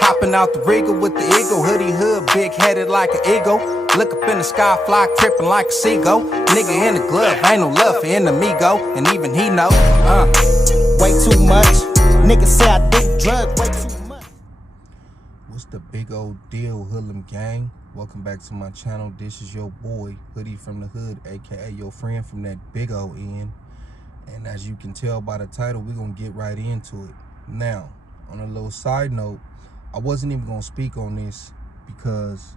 Hopping out the Regal with the eagle, hoodie hood, big headed like an eagle. Look up in the sky, fly tripping like a seagull. Nigga in the glove, ain't no love for enemigo, and even he know. Way too much. Niggas say I do drugs way too much. What's the big old deal, Hoodlum gang? Welcome back to my channel. This is your boy, Hoodie from the Hood, aka your friend from that big old end. And as you can tell by the title, we're gonna get right into it. Now, on a little side note, I wasn't even gonna speak on this because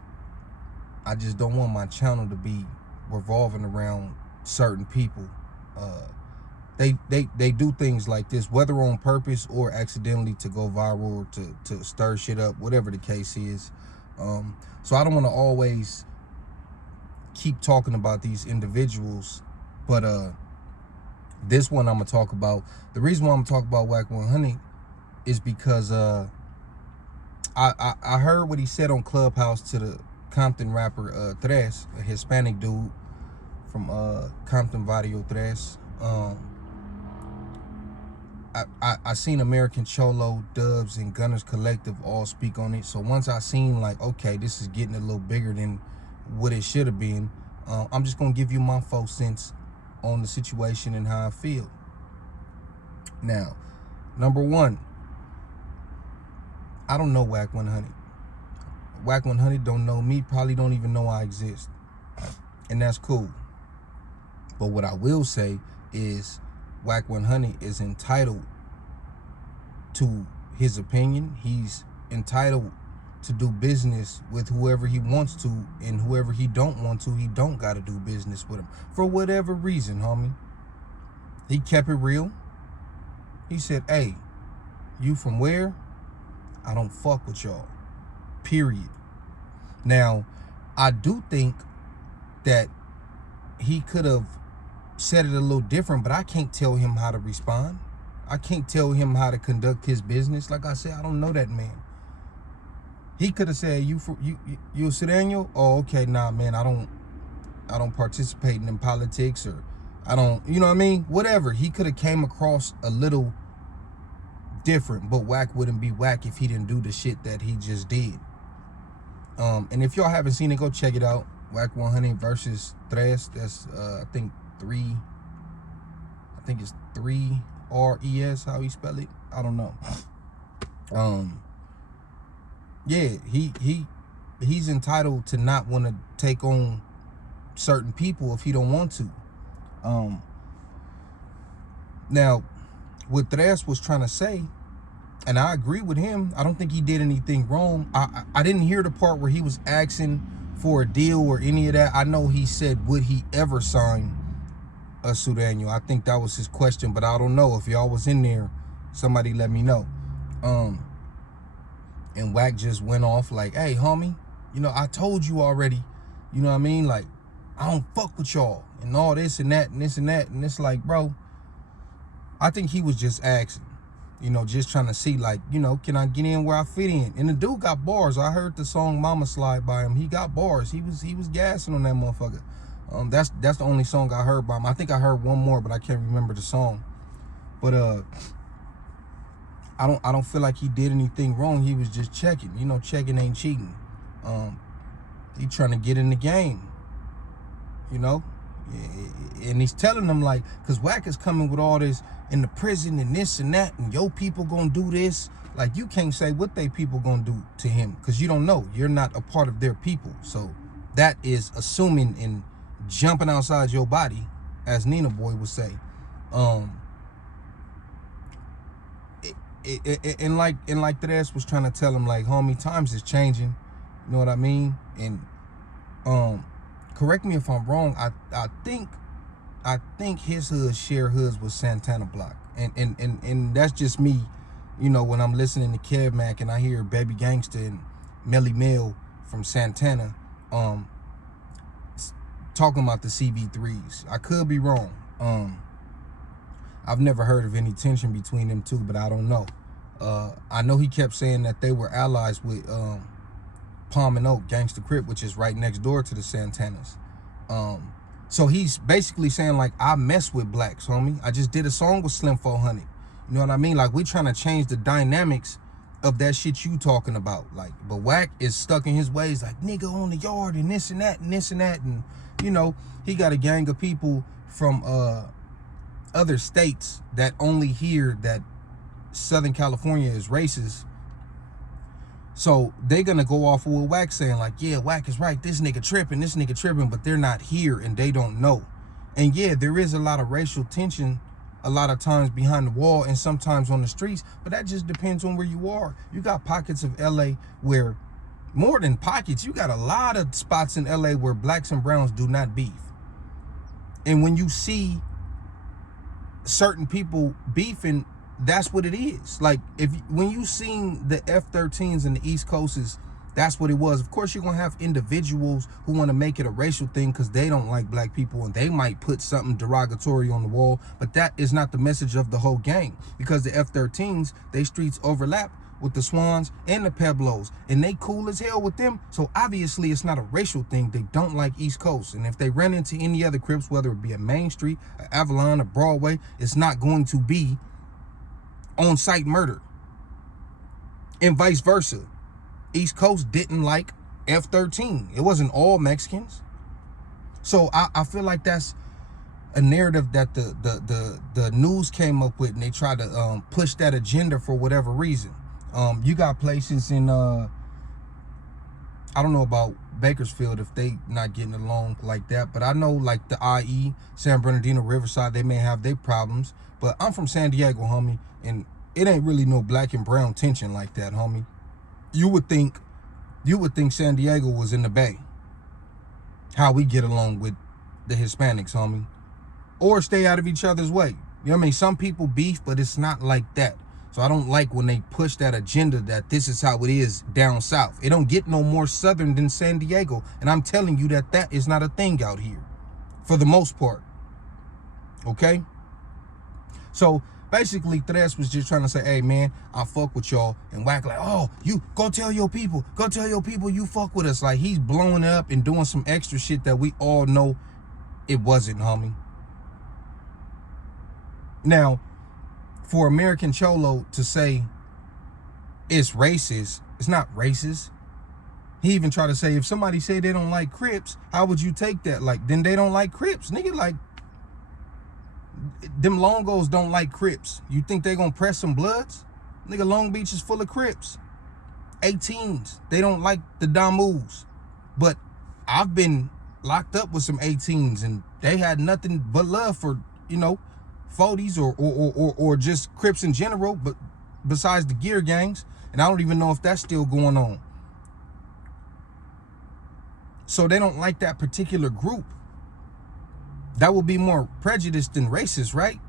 I just don't want my channel to be revolving around certain people. They do things like this, whether on purpose or accidentally, to go viral or to stir shit up, whatever the case is. So I don't want to always keep talking about these individuals, but this one I'm gonna talk about. The reason why I'm gonna talk about Wack 100 is because I heard what he said on Clubhouse to the Compton rapper Thresh, a Hispanic dude from Compton Barrio Thresh. I seen American Cholo, Dubs, and Gunners Collective all speak on it. So once I seen like, okay, this is getting a little bigger than what it should have been, I'm just gonna give you my 4 cents on the situation and how I feel. Now, number one, I don't know Wack 100. Wack 100 don't know me, probably don't even know I exist. And that's cool. But what I will say is Wack 100 is entitled to his opinion. He's entitled to do business with whoever he wants to, and whoever he don't want to, he don't got to do business with him for whatever reason, homie. He kept it real. He said, hey, you from where? I don't fuck with y'all, period. Now, I do think that he could have said it a little different, but I can't tell him how to respond. I can't tell him how to conduct his business. Like I said, I don't know that man. He could have said, you a Sureño? Oh, okay, nah, man, I don't participate in politics, or I don't, you know what I mean? Whatever. He could have came across a little different, but Wack wouldn't be Wack if he didn't do the shit that he just did. And if y'all haven't seen it, go check it out. Wack 100 versus Thresh. That's I think it's 3 RES, how he spell it. I don't know. Yeah, he's entitled to not want to take on certain people if he don't want to. Now, what Thresh was trying to say, and I agree with him, I don't think he did anything wrong. I didn't hear the part where he was asking for a deal or any of that. I know he said, would he ever sign a Sureño? I think that was his question, but I don't know. If y'all was in there, somebody let me know. And Wack just went off like, hey, homie, you know, I told you already, you know what I mean? Like, I don't fuck with y'all and all this and that and this and that. And it's like, bro, I think he was just asking, you know, just trying to see, like, you know, can I get in where I fit in? And the dude got bars. I heard the song Mama Slide by him. He got bars. He was gassing on that motherfucker. That's the only song I heard by him. I think I heard one more, but I can't remember the song. But I don't feel like he did anything wrong. He was just checking. You know, checking ain't cheating. He trying to get in the game, you know? And he's telling them, like, because Wack is coming with all this in the prison and this and that, and your people gonna do this. Like, you can't say what they people gonna do to him, because you don't know. You're not a part of their people. So that is assuming and jumping outside your body, as Nina Boy would say. And like Thresh was trying to tell him, like, homie, times is changing. You know what I mean? And correct me if I'm wrong. I think his hood share hoods with Santana Block, and that's just me. You know, when I'm listening to Kev Mac and I hear Baby Gangsta and Melly Mel from Santana talking about the CB3s. I could be wrong. I've never heard of any tension between them two, but I don't know. I know he kept saying that they were allies with Palm and Oak, Gangsta Crip, which is right next door to the Santanas. So he's basically saying, like, I mess with blacks, homie. I just did a song with Slim 400. You know what I mean? Like, we trying to change the dynamics of that shit you talking about. Like, but Wack is stuck in his ways, like nigga on the yard and this and that and this and that, and you know, he got a gang of people from other states that only hear that Southern California is racist. So they're gonna go off of what Wack saying, like, yeah, Wack is right, this nigga tripping, but they're not here and they don't know. And yeah, there is a lot of racial tension a lot of times behind the wall and sometimes on the streets, but that just depends on where you are. You got pockets of LA where, more than pockets, you got a lot of spots in LA where blacks and browns do not beef. And when you see certain people beefing, that's what it is. Like, when you seen the F-13s in the East Coast, that's what it was. Of course, you're gonna have individuals who want to make it a racial thing because they don't like black people and they might put something derogatory on the wall, but that is not the message of the whole gang, because the F-13s, they streets overlap with the Swans and the Pueblos, and they cool as hell with them. So obviously it's not a racial thing. They don't like East Coast, and if they run into any other Crips, whether it be a Main Street, a Avalon, a Broadway, it's not going to be on-site murder, and vice versa. East Coast didn't like F-13. It wasn't all Mexicans. So I feel like that's a narrative that the news came up with, and they tried to push that agenda for whatever reason. You got places in I don't know about Bakersfield if they not getting along like that, but I know like the IE, San Bernardino, Riverside, they may have their problems. But I'm from San Diego, homie, and it ain't really no black and brown tension like that, homie. You would think San Diego was in the Bay. How we get along with the Hispanics, homie. Or stay out of each other's way. You know what I mean? Some people beef, but it's not like that. So I don't like when they push that agenda that this is how it is down south. It don't get no more southern than San Diego. And I'm telling you that that is not a thing out here, for the most part. Okay? So basically, Thresh was just trying to say, hey, man, I fuck with y'all. And Wack like, oh, you go tell your people you fuck with us. Like, he's blowing it up and doing some extra shit that we all know it wasn't, homie. Now, for American Cholo to say it's racist, it's not racist. He even tried to say, if somebody say they don't like Crips, how would you take that? Like, then they don't like Crips. Nigga, like, them Longos don't like Crips. You think they gonna press some Bloods? Nigga, Long Beach is full of Crips. 18s. They don't like the Damus. But I've been locked up with some 18s and they had nothing but love for, you know, 40s or just Crips in general, but besides the gear gangs. And I don't even know if that's still going on. So they don't like that particular group. That would be more prejudiced than racist, right?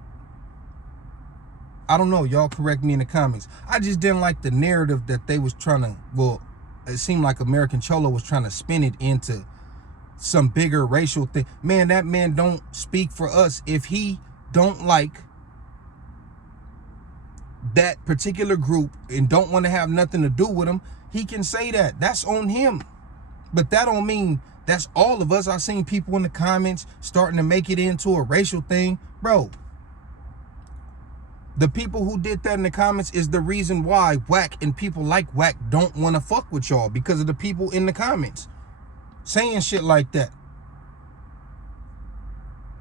I don't know. Y'all correct me in the comments. I just didn't like the narrative that they was trying to, well, it seemed like American Cholo was trying to spin it into some bigger racial thing. Man, that man don't speak for us. If he don't like that particular group and don't want to have nothing to do with them, he can say that. That's on him. But that don't mean that's all of us. I've seen people in the comments starting to make it into a racial thing. Bro, the people who did that in the comments is the reason why Wack and people like Wack don't want to fuck with y'all, because of the people in the comments saying shit like that.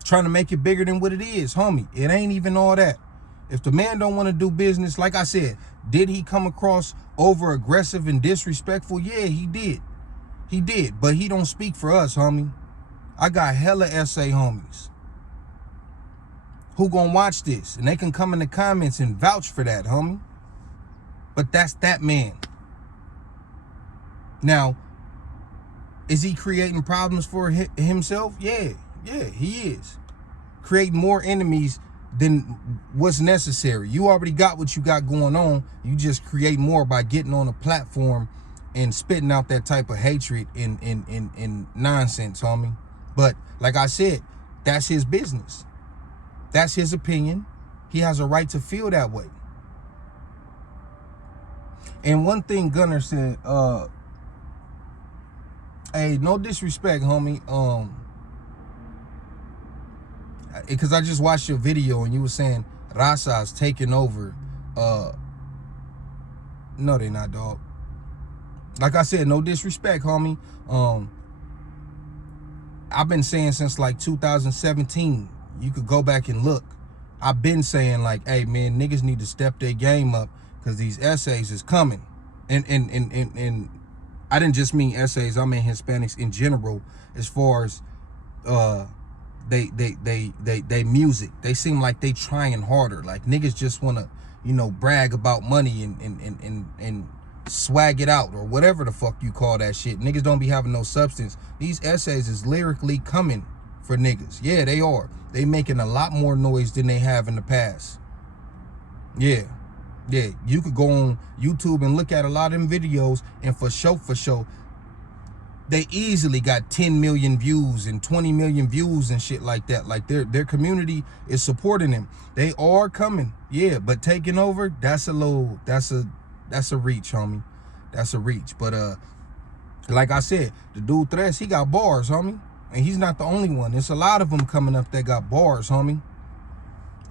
Trying to make it bigger than what it is, homie. It ain't even all that. If the man don't want to do business, like I said, did he come across over aggressive and disrespectful? Yeah, he did. He did, but he don't speak for us, homie. I got hella SA homies who gonna watch this, and they can come in the comments and vouch for that, homie. But that's that man. Now, is he creating problems for himself? Yeah, he is. Creating more enemies than what's necessary. You already got what you got going on. You just create more by getting on a platform and spitting out that type of hatred and nonsense, homie. But like I said, that's his business. That's his opinion. He has a right to feel that way. And one thing Gunner said, hey, no disrespect, homie. Because I just watched your video and you were saying Raza's taking over No, they not, dog. Like I said, no disrespect, homie. I've been saying since like 2017. You could go back and look. I've been saying like, hey man, niggas need to step their game up because these essays is coming. And I didn't just mean essays. I mean Hispanics in general. As far as they music, they seem like they trying harder. Like niggas just wanna, you know, brag about money and swag it out or whatever the fuck you call that shit. Niggas don't be having no substance. These essays is lyrically coming for niggas. Yeah, they are. They making a lot more noise than they have in the past. Yeah. You could go on YouTube and look at a lot of them videos, and for sure, they easily got 10 million views and 20 million views and shit like that. Like their community is supporting them. They are coming. Yeah, but taking over, that's a reach, homie. That's a reach. But like I said, the dude Thresh, he got bars, homie. And he's not the only one. There's a lot of them coming up that got bars, homie.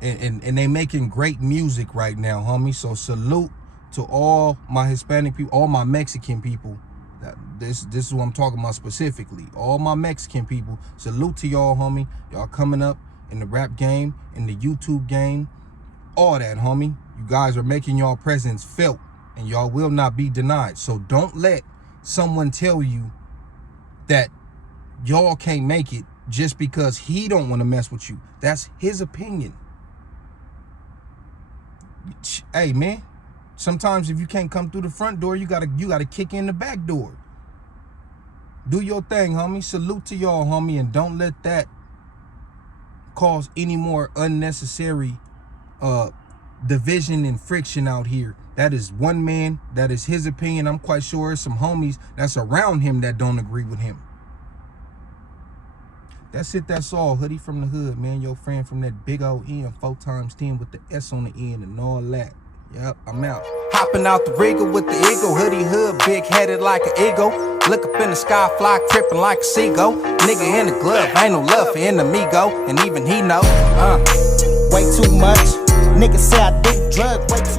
And they making great music right now, homie. So salute to all my Hispanic people, all my Mexican people. This is what I'm talking about specifically. All my Mexican people, salute to y'all, homie. Y'all coming up in the rap game, in the YouTube game, all that, homie. You guys are making y'all presence felt, and y'all will not be denied. So don't let someone tell you that y'all can't make it just because he don't want to mess with you. That's his opinion. Hey man, sometimes if you can't come through the front door, you gotta kick in the back door. Do your thing, homie. Salute to y'all, homie, and don't let that cause any more unnecessary division and friction out here. That is one man, that is his opinion. I'm quite sure there's some homies that's around him that don't agree with him. That's it, that's all. Hoodie from the hood, man. Your friend from that big old N, 4x10 with the S on the end and all that. Yep, I'm out. Hopping out the Regal with the eagle, hoodie hood, big headed like an eagle. Look up in the sky, fly tripping like a seagull. Nigga in the glove, ain't no love for enemigo, and even he know. Way too much. Niggas say I did drugs. Way too